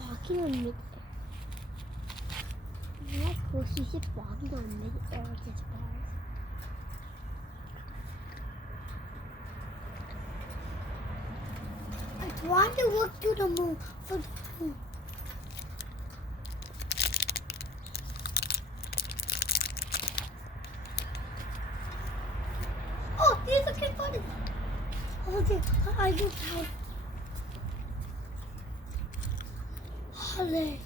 Walking on mid-air. Like horses just walking on mid-air with his paws. I want to walk to the moon for the moon. Oh, he's looking for it. Okay, I just have. Holly.